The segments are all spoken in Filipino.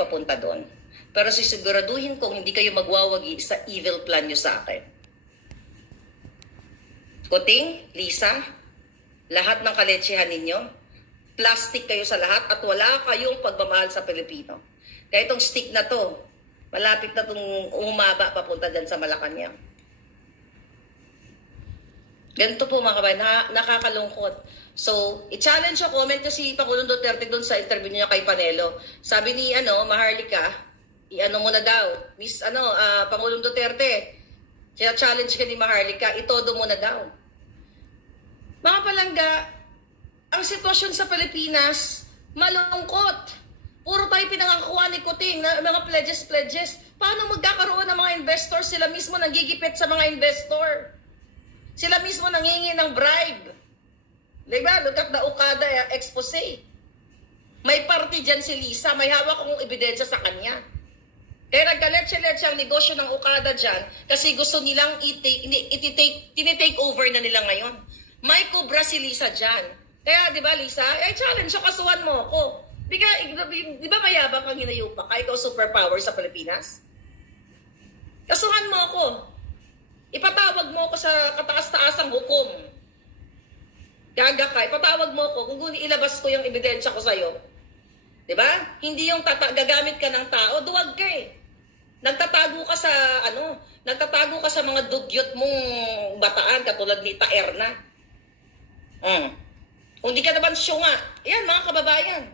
papunta doon. Pero sisiguraduhin kong hindi kayo magwawagi sa evil plan nyo sa akin. Kuting, Lisa, lahat ng kaletsehan ninyo, plastic kayo sa lahat at wala kayong pagmamahal sa Pilipino. Kaya itong stick na to, malapit na itong umaba papunta dyan sa Malacanang. Ganito po mga kabayan, nakakalungkot. So, i-challenge o comment nyo si Pangulong Duterte doon sa interview niya kay Panelo. Sabi ni Maharlika, i-ano mo na daw, Miss Pangulong Duterte, kaya challenge ka ni Maharlika, itodo mo na daw. Mga palangga, ang sitwasyon sa Pilipinas, malungkot. Puro tayo pinangakuha ni Kuting na mga pledges. Paano magkakaroon ng mga investor? Sila mismo nanggigipit sa mga investor. Sila mismo nangingi ng bribe. Diba? Look at the Okada expose. May party dyan si Lisa. May hawak akong ebidensya sa kanya. Kaya nagkaletse-letse ang negosyo ng Okada dyan kasi gusto nilang tinitake over na nila ngayon. May kubra si Lisa dyan. Kaya, di ba, Lisa, challenge, so kasuhan mo ako. Di ba mayabang kang hinayupa ka? Ikaw superpower sa Pilipinas? Kasuhan mo ako. Ipatawag mo ako sa kataas-taasang hukom. Gaga ka, ipatawag mo ako kung ilabas ko yung ebidensya ko sa'yo. Diba? Hindi yung gagamit ka ng tao, duwag ka eh. Nagtatago ka sa mga dugyot mong bataan katulad ni Taerna. Kung di ka naman syunga, yan mga kababayan.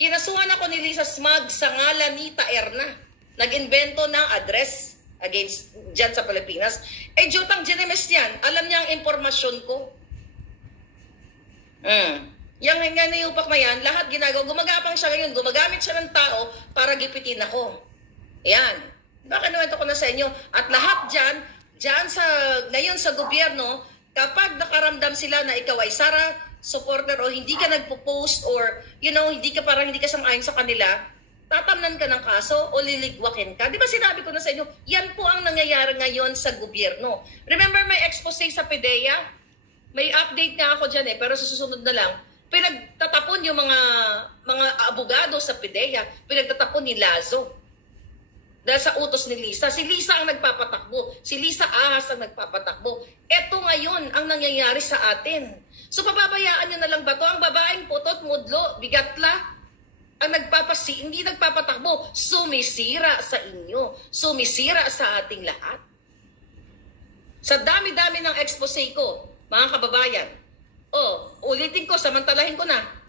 Kinasuhan ako ni Lisa Smag sa ngalan ni Taerna. Nag-invento ng address against dyan sa Pilipinas. Jutang Ginemes yan. Alam niya ang impormasyon ko. Yang niyupak na yan, lahat ginagawa. Gumagapang siya ngayon. Gumagamit siya ng tao para gipitin ako. Ayan. Baka naman ko na sa inyo. At lahat dyan ngayon sa gobyerno, kapag nakaramdam sila na ikaw ay Sara supporter o hindi ka nagpo-post or hindi ka sang-ayon sa kanila, tatamnan ka ng kaso o liligwakin ka. Di ba sinabi ko na sa inyo, yan po ang nangyayari ngayon sa gobyerno. Remember may expose sa PDEA? May update nga ako dyan pero sa susunod na lang, pinagtatapon yung mga abogado sa PDEA, pinagtatapon ni Lazo. Dahil sa utos ni Lisa. Si Lisa ang nagpapatakbo. Si Lisa Ahas ang nagpapatakbo. Ito ngayon ang nangyayari sa atin. So pababayaan nyo na lang ba ito? Ang babaeng putot, mudlo, bigatla, ang hindi nagpapatakbo, sumisira sa inyo. Sumisira sa ating lahat. Sa dami-dami ng expose ko, mga kababayan, ulitin ko, samantalahin ko na.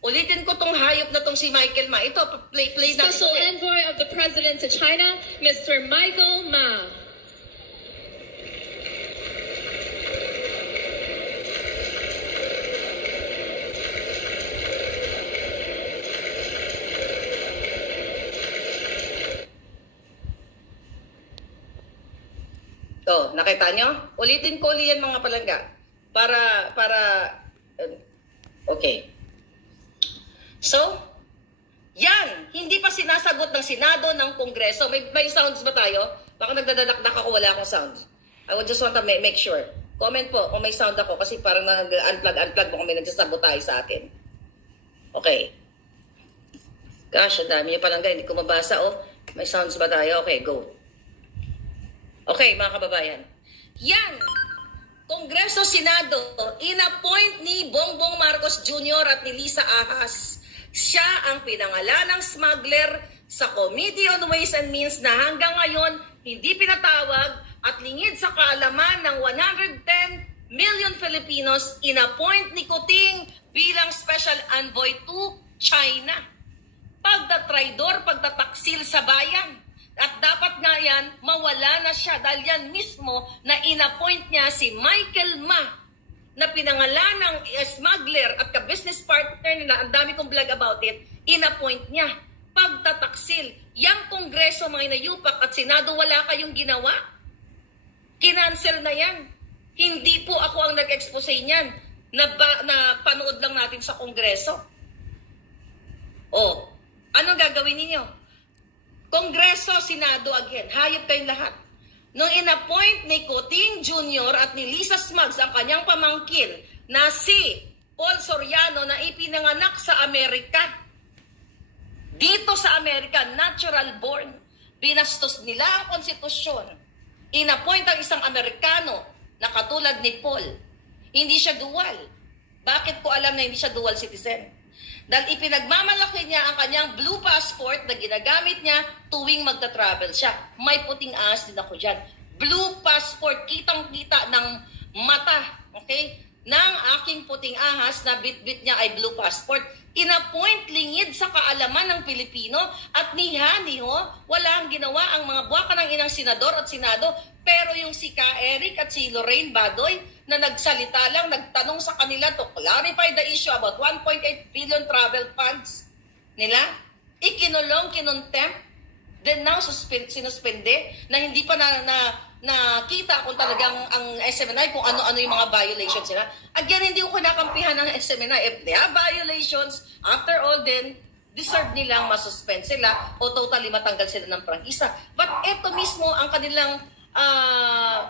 Ulitin ko tong hayop na tong si Michael Ma. Ito, play na. Special Envoy of the President to China, Mr. Michael Ma. Nakita nyo? Ulitin ko ulit yan mga palangga. Okay. So, yan. Hindi pa sinasagot ng Senado, ng Kongreso. May sounds ba tayo? Baka nagdadadakdak ako, wala akong sounds. I would just want to make sure. Comment po kung may sound ako kasi parang nag-unplug mo kung may nagsasabotahe sa akin. Okay. Gosh, ang dami nyo palangga. Hindi ko mabasa. May sounds ba tayo? Okay, go. Okay, mga kababayan. Yan. Kongreso, Senado, in-appoint ni Bongbong Marcos Jr. at ni Lisa Ahas. Siya ang pinangalanang smuggler sa Committee on Ways and Means na hanggang ngayon hindi pinatawag at lingid sa kaalaman ng 110 million Filipinos, in-appoint ni Kuting bilang Special Envoy to China. Pagtatraidor, pagtataksil sa bayan. At dapat nga yan, mawala na siya dahil yan mismo na in-appoint niya si Michael Ma na pinangalan ng smuggler at ka-business partner nila, ang dami kong vlog about it, in-appoint niya. Pagtataksil. Yang Kongreso, mga inayupak at Senado, wala kayong ginawa. Kinancel na yan. Hindi po ako ang nag-expose niyan. Na panood lang natin sa Kongreso. Anong gagawin ninyo? Kongreso, Senado again. Hayop kayong lahat. Nung in-appoint ni Kuting Jr. at ni Lisa Smugs ang kanyang pamangkin na si Paul Soriano na ipinanganak sa Amerika. Dito sa Amerika, natural born. Binastos nila ang konstitusyon. Inappoint ang isang Amerikano na katulad ni Paul. Hindi siya dual. Bakit ko alam na hindi siya dual citizen? Dahil ipinagmamalaki niya ang kanyang blue passport na ginagamit niya tuwing magta-travel siya. May puting ahas din ako dyan. Blue passport, kitang-kita ng mata, okay, ng aking puting ahas na bit-bit niya ay blue passport. Inapoint lingid sa kaalaman ng Pilipino at niho, wala ang ginawa ang mga buwaka ng inang senador at senado. Pero yung si Ka Eric at si Lorraine Badoy na nagsalita lang, nagtanong sa kanila to clarify the issue about 1.8 billion travel funds nila, ikinulong, kinontempt, then now sinuspende na hindi pa nakita kung talagang ang SMNI kung ano-ano yung mga violations nila. Again, hindi ko kinakampihan ng SMNI. If they have violations, after all, then deserve nilang masuspend sila o totally matanggal sila ng prangkisa. But ito mismo ang kanilang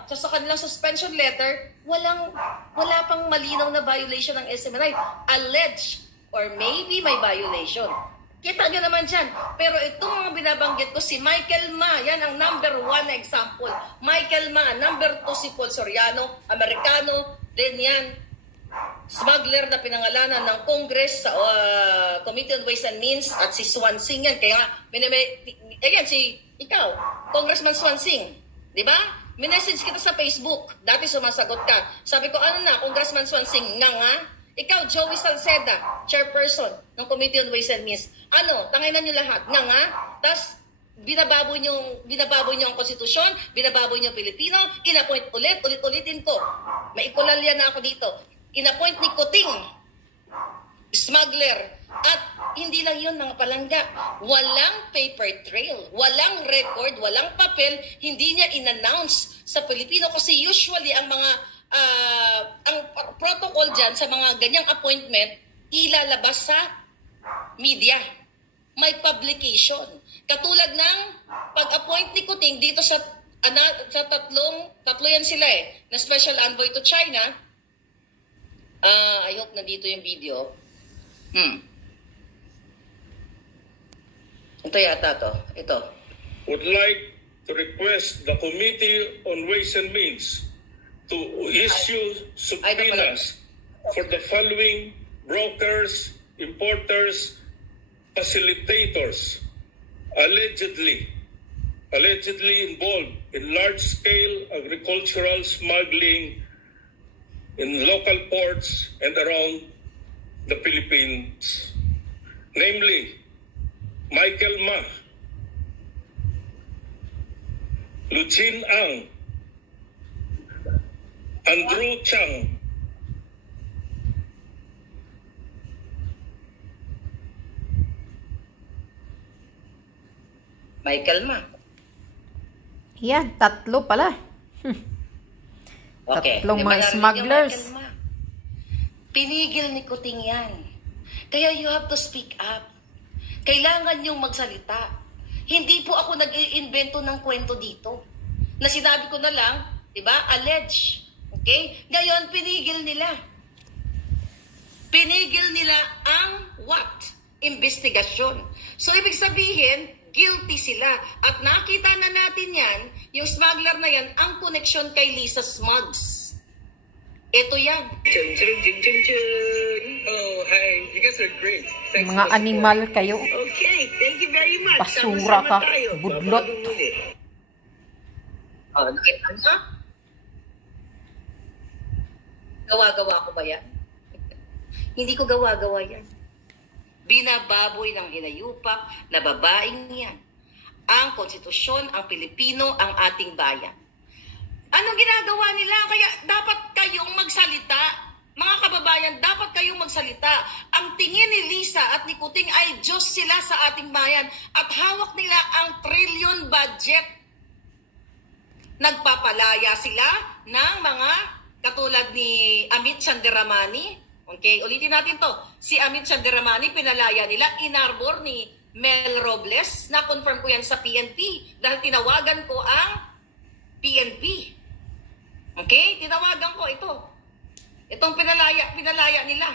sa kanilang suspension letter, wala pang malinaw na violation ng SMNI. Alleged or maybe may violation. Kita nyo naman dyan. Pero itong mga binabanggit ko, si Michael Ma, yan ang number 1 na example. Michael Ma, number 2 si Paul Soriano, Amerikano, din yan, smuggler na pinangalanan ng Congress sa Committee on Ways and Means, at si Swansing yan. Kaya, again, ikaw, Congressman Swansing, di ba? Minessage kita sa Facebook, dati sumasagot ka. Sabi ko, ano na, Congressman Swansing, nga? Ikaw, Joey Salceda, chairperson ng Committee on Ways and Means. Ano, tanginan nyo lahat. Nga. Tapos, binababoy nyo ang konstitusyon, binababoy nyo ang Pilipino, inappoint ulit-ulitin ko. Maikulalya na ako dito. Inappoint ni Kuting, smuggler. At hindi lang yun, mga palangga. Walang paper trail, walang record, walang papel, hindi niya in-announce sa Pilipino. Kasi usually, ang protocol dyan sa mga ganyang appointment, ilalabas sa media. May publication. Katulad ng pag-appoint ni Kuting dito sa tatlo yan sila na special envoy to China. I hope nandito yung video. Ito yata to. Ito. Would like to request the Committee on Ways and Means to issue subpoenas for the following brokers, importers, facilitators, allegedly involved in large-scale agricultural smuggling in local ports and around the Philippines. Namely, Michael Ma, Luchin Ang, Andrew Chang, Michael Ma. Yan, tatlo pala. Okay. Tatlong mga smugglers. Pinigil ni Kuting yan. Kaya you have to speak up. Kailangan yung magsalita. Hindi po ako nag-iimbento ng kwento dito. Na sinabi ko na lang, diba, allege. Okay? Ngayon, pinigil nila. Pinigil nila ang what? Investigasyon. So, ibig sabihin, guilty sila. At nakita na natin yan, yung smuggler na yan, ang connection kay Lisa Smugs. Ito yan. Oh, hi. You guys are great. Thanks Mga animal kayo. Okay, thank you very much. Basura ka. Budlot. Nakita niya? Gawa-gawa ko ba yan? Hindi ko gawa-gawa yan. Binababoy ng hinayupak na babaeng yan. Ang konstitusyon, ang Pilipino, ang ating bayan. Anong ginagawa nila? Kaya dapat kayong magsalita. Mga kababayan, dapat kayong magsalita. Ang tingin ni Lisa at ni Kuting ay Diyos sila sa ating bayan. At hawak nila ang trillion budget. Nagpapalaya sila ng mga katulad ni Amit Chandiramani. Okay, ulitin natin to. Si Amit Chandiramani, pinalaya nila, inarbor ni Mel Robles. Na-confirm ko yan sa PNP dahil tinawagan ko ang PNP. Okay, tinawagan ko ito. Itong pinalaya nila.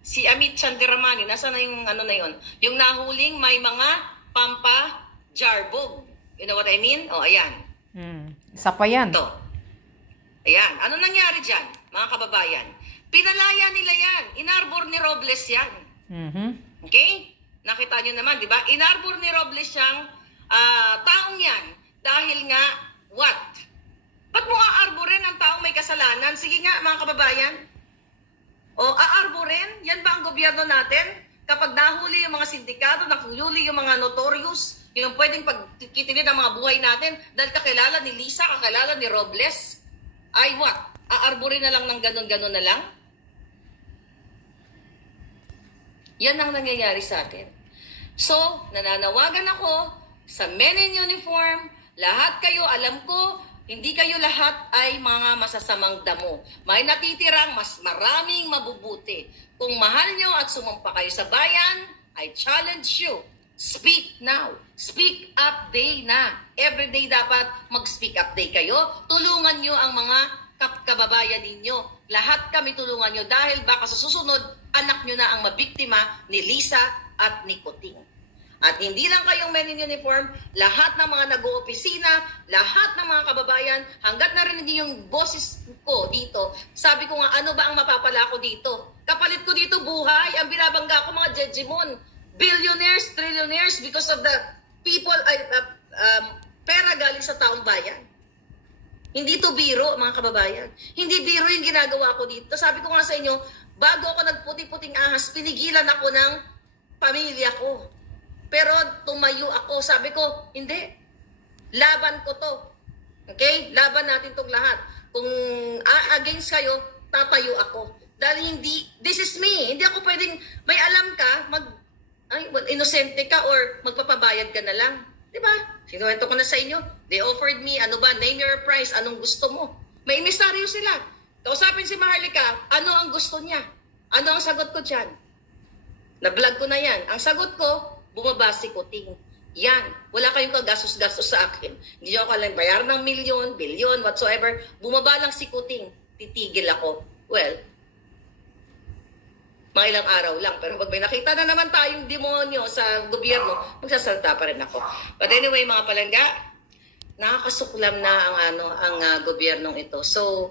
Si Amit Chandiramani, nasa na yung ano na yun? Yung nahuling may mga pampa jarbog. You know what I mean? O, ayan. Isa pa yan. Ito. Ayan. Ano nangyari dyan, mga kababayan? Pinalaya nila yan. Inarbor ni Robles yan. Okay? Nakita nyo naman, di ba? Inarbor ni Robles siyang taong yan. Dahil nga, what? Ba't mo aarborin ang taong may kasalanan? Sige nga, mga kababayan. O, aarborin? Yan ba ang gobyerno natin? Kapag nahuli yung mga sindikato, nahuli yung mga notorious, yung pwedeng pagkitinin ang mga buhay natin, dahil kakilala ni Lisa, kakilala ni Robles, ay what? Aarborin na lang ng ganon-ganon na lang? Yan ang nangyayari sa atin. So, nananawagan ako sa men in uniform, lahat kayo, alam ko, hindi kayo lahat ay mga masasamang damo. May natitirang mas maraming mabubuti. Kung mahal nyo at sumampa kayo sa bayan, I challenge you. Speak now. Speak up day na. Every day dapat mag-speak up day kayo. Tulungan nyo ang mga kababayan ninyo. Lahat kami tulungan nyo dahil baka sa susunod, anak nyo na ang mabiktima ni Lisa at ni Kuting. At hindi lang kayong men in uniform, lahat ng mga nag-oopisina, lahat ng mga kababayan, hanggat narinig niyo yung boses ko dito, sabi ko nga, ano ba ang mapapala ko dito? Kapalit ko dito buhay, ang binabangga ko mga jejimon, billionaires, trillionaires because of the people, pera galing sa taong bayan. Hindi to biro, mga kababayan. Hindi biro yung ginagawa ko dito. Sabi ko nga sa inyo, bago ako nagputi-puting ahas, pinigilan ako ng pamilya ko. Pero tumayo ako, sabi ko, hindi. Laban ko to. Okay? Laban natin tong lahat. Kung against kayo, tatayo ako. Dahil hindi, this is me. Hindi ako pwedeng, may alam ka, inosente ka or magpapabayad ka na lang. Diba? Sinuwento ko na sa inyo. They offered me, ano ba, name your price, anong gusto mo. May emisaryo sila. Kausapin si Maharlika, ano ang gusto niya? Ano ang sagot ko dyan? Na-vlog ko na yan. Ang sagot ko, bumaba si Kuting. Yan. Wala kayong kagastos-gastos sa akin. Hindi ako alam bayar ng milyon, bilyon, whatsoever. Bumaba lang si Kuting. Titigil ako. Well, mga ilang araw lang. Pero pag may nakita na naman tayong demonyo sa gobyerno, magsasalta pa rin ako. But anyway, mga palangga, nakakasuklam na ang gobyernong ito. So,